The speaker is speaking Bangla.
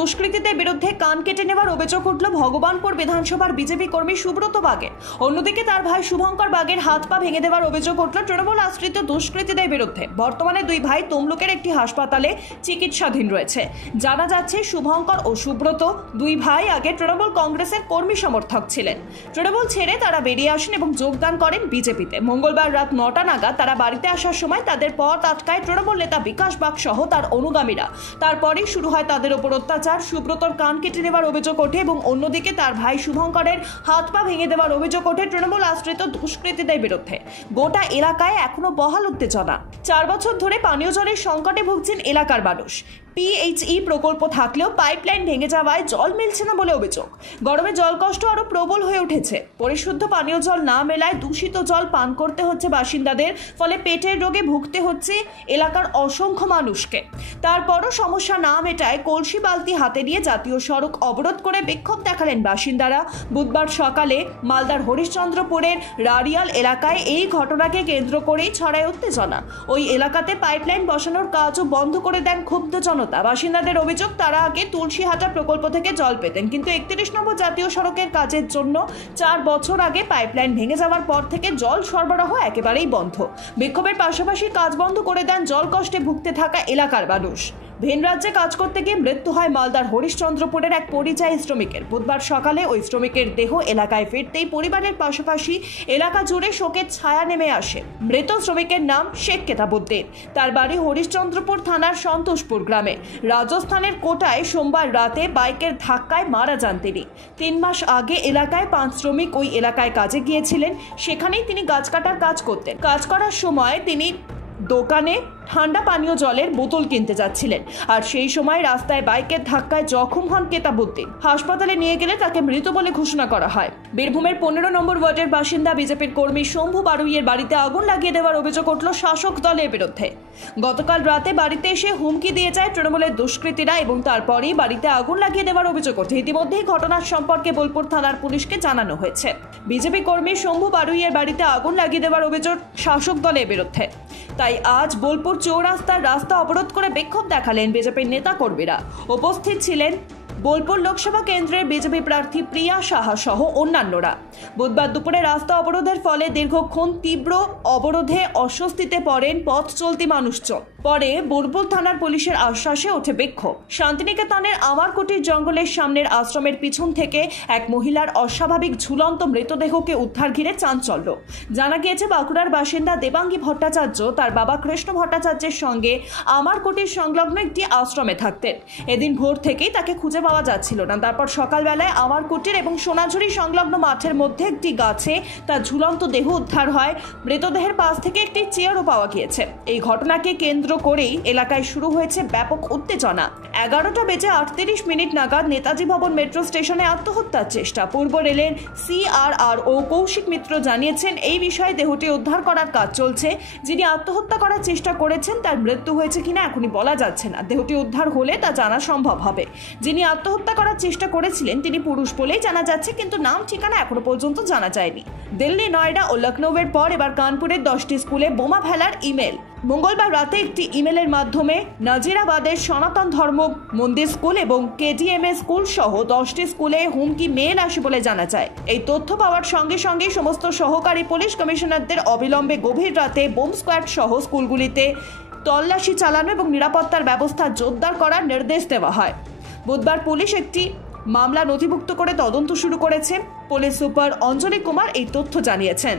দুষ্কৃতীদের বিরুদ্ধে কান কেটে নেওয়ার অভিযোগ উঠল ভগবানপুর বিধানসভার বিজেপি কর্মী সুব্রত বাগের। অন্যদিকে তার ভাই শুভঙ্কর বাগের হাত পা ভেঙে দেওয়ার অভিযোগ উঠল তৃণমূল আশ্রিত দুষ্কৃতীদের বিরুদ্ধে। বর্তমানে দুই ভাই তমলুকের একটি হাসপাতালে চিকিৎসাধীন রয়েছে। জানা যাচ্ছে শুভঙ্কর ও সুব্রত দুই ভাই আগে তৃণমূল কংগ্রেসের কর্মী সমর্থক ছিলেন। তৃণমূল ছেড়ে তারা বেরিয়ে আসেন এবং যোগদান করেন বিজেপিতে। মঙ্গলবার রাত 9টা নাগাদ তারা বাড়িতে আসার সময় তাদের পথ আটকায় তৃণমূল নেতা বিকাশ বাগ সহ তার অনুগামীরা। তারপরেই শুরু হয় তাদের উপর অত্যাচার। সুব্রতর কান কেটে নেওয়ার অভিযোগ ওঠে এবং অন্যদিকে তার ভাই শুভঙ্করের হাত পা ভেঙে দেওয়ার অভিযোগ ওঠে তৃণমূল আশ্রিত দুষ্কৃতীদের বিরুদ্ধে। গোটা এলাকায় এখনো বহাল উত্তেজনা। 4 বছর ধরে পানীয় জলের সংকটে ভুগছেন এলাকার মানুষ। PHE প্রকল্প থাকলেও পাইপলাইন ভেঙে যাওয়ায় জল মিলছে না বলে অভিযোগ। গরমে জলকষ্ট আরো প্রবল হয়ে উঠেছে। পরিশুদ্ধ পানীয় জল না মেলায় দূষিত জল পান করতে হচ্ছে বাসিন্দাদের, ফলে পেটের রোগে ভুগতে হচ্ছে এলাকার অসংখ্য মানুষকে। তারপরও সমস্যা না মেটায় কলসি বালতি হাতে নিয়ে জাতীয় সড়ক অবরোধ করে বিক্ষোভ দেখালেন বাসিন্দারা। বুধবার সকালে মালদার হরিশ্চন্দ্রপুরের রারিয়াল এলাকায় এই ঘটনাকে কেন্দ্র করেই ছড়ায় উত্তেজনা। ওই এলাকাতে পাইপলাইন বসানোর কাজও বন্ধ করে দেন ক্ষুব্ধ জনতা। বাসিন্দাদের অভিযোগ, তারা আগে তুলসীহাটা প্রকল্প থেকে জল পেতেন, কিন্তু 31 নম্বর জাতীয় সড়কের কাজের জন্য 4 বছর আগে পাইপলাইন ভেঙে যাওয়ার পর থেকে জল সরবরাহ একেবারেই বন্ধ। বিক্ষোভের পাশাপাশি কাজ বন্ধ করে দেন জল কষ্টে ভুগতে থাকা এলাকার মানুষ। ভিন রাজ্যে কাজ করতে গিয়ে মৃত্যু হয় মালদার হরিশ্চন্দ্রপুরের এক পরিযায়ী শ্রমিকের। বুধবার সকালে ওই শ্রমিকের দেহ এলাকায় ফিরতেই পরিবারের পাশাপাশি এলাকা জুড়ে শোকের ছায়া নেমে আসে। মৃত শ্রমিকের নাম শেখ কেতাবুদ্দিন। তার বাড়ি হরিশ্চন্দ্রপুর থানার সন্তোষপুর গ্রামে। রাজস্থানের কোটায় সোমবার রাতে বাইকের ধাক্কায় মারা যান তিনি। 3 মাস আগে এলাকায় 5 শ্রমিক ওই এলাকায় কাজে গিয়েছিলেন। সেখানেই তিনি গাছ কাটার কাজ করতেন। কাজ করার সময় তিনি দোকানে ঠান্ডা পানীয় জলের বোতল কিনতে যাচ্ছিলেন, আর সেই সময় রাস্তায় বাইকের ধাক্কায় জখম হন কেতাবুদ্দিন। হাসপাতালে নিয়ে গেলে তাকে মৃত বলে ঘোষণা করা হয়। বীরভূমের 15 নম্বর ওয়ার্ডের বাসিন্দা বিজেপির কর্মী শম্ভু বারুইয়ের বাড়িতে আগুন লাগিয়ে দেওয়ার অভিযোগ উঠল শাসক দলের বিরুদ্ধে। গতকাল রাতে বাড়িতে এসে হুমকি দিয়ে যায় তৃণমূলের দুষ্কৃতীরা এবং তারপরেই বাড়িতে আগুন লাগিয়ে দেওয়ার অভিযোগ ওঠে। ইতিমধ্যেই ঘটনার সম্পর্কে বোলপুর থানার পুলিশকে জানানো হয়েছে। বিজেপি কর্মী শম্ভু বারুইয়ের বাড়িতে আগুন লাগিয়ে দেওয়ার অভিযোগ শাসক দলের বিরুদ্ধে। তাই আজ বোলপুর চৌরাস্তার রাস্তা অবরোধ করে বিক্ষোভ দেখালেন বিজেপির নেতা কর্মীরা। উপস্থিত ছিলেন বোলপুর লোকসভা কেন্দ্রের বিজেপি প্রার্থী প্রিয়া সাহা সহ অন্যান্যরা। বুধবার দুপুরে রাস্তা অবরোধের ফলে দীর্ঘক্ষণ তীব্র অবরোধে অস্বস্তিতে পড়েন পথ চলতি মানুষজন। পরে বোলপুর থানার পুলিশের আশ্বাসে ওঠে বিক্ষোভ। শান্তিনিকেতনের আমারকুটির জঙ্গলের সামনের আশ্রমের পিছন থেকে এক মহিলার অস্বাভাবিক ঝুলন্ত মৃতদেহকে উদ্ধার ঘিরে চাঞ্চল্য। জানা গিয়েছে বাঁকুড়ার বাসিন্দা দেবাঙ্গী ভট্টাচার্য তার বাবা কৃষ্ণ ভট্টাচার্যের সঙ্গে আমারকুটির সংলগ্ন একটি আশ্রমে থাকতেন। এদিন ভোর থেকেই তাকে খুঁজে পাওয়া যাচ্ছিল না। তারপর সকালবেলায় আমারকুটির এবং সোনাঝুরি সংলগ্ন মাঠের মধ্যে একটি গাছে তার ঝুলন্ত দেহ উদ্ধার হয়। মৃতদেহের পাশ থেকে একটি চেয়ারও পাওয়া গিয়েছে। এই ঘটনাকে কেন্দ্র করেই এলাকায় শুরু হয়েছে ব্যাপক উত্তেজনা। 11:38 নাগাদ নেতাজি ভবন মেট্রো স্টেশনে আত্মহত্যার চেষ্টা। পূর্ব রেলের CRRO কৌশিক মিত্র জানিয়েছেন, এই বিষয়ে দেহটি উদ্ধার করার কাজ চলছে। যিনি আত্মহত্যা করার চেষ্টা করেছেন তার মৃত্যু হয়েছে কিনা এখনই বলা যাচ্ছে না। দেহটি উদ্ধার হলে তা জানা সম্ভব হবে। যিনি আত্মহত্যা করার চেষ্টা করেছিলেন তিনি পুরুষ বলেই জানা যাচ্ছে, কিন্তু নাম ঠিকানা এখনো পর্যন্ত জানা যায়নি। দিল্লি, নয়ডা ও লখনৌয়ের পর এবার কানপুরের 10টি স্কুলে বোমা ফেলার ইমেল। মঙ্গলবার রাতে একটি ইমেলের মাধ্যমে নাজিরাবাদের সনাতন ধর্ম মন্দির স্কুল এবং KDMA স্কুল সহ 10টি স্কুলে হুমকি মেল আসে বলে জানা যায়। এই তথ্য পাওয়ার সঙ্গে সঙ্গে সমস্ত সহকারী পুলিশ কমিশনারদের অবিলম্বে গভীর রাতে বোম স্কোয়াড সহ স্কুলগুলিতে তল্লাশি চালানো এবং নিরাপত্তার ব্যবস্থা জোরদার করার নির্দেশ দেওয়া হয়। বুধবার পুলিশ একটি মামলা নথিভুক্ত করে তদন্ত শুরু করেছে। পুলিশ সুপার অঞ্জলি কুমার এই তথ্য জানিয়েছেন।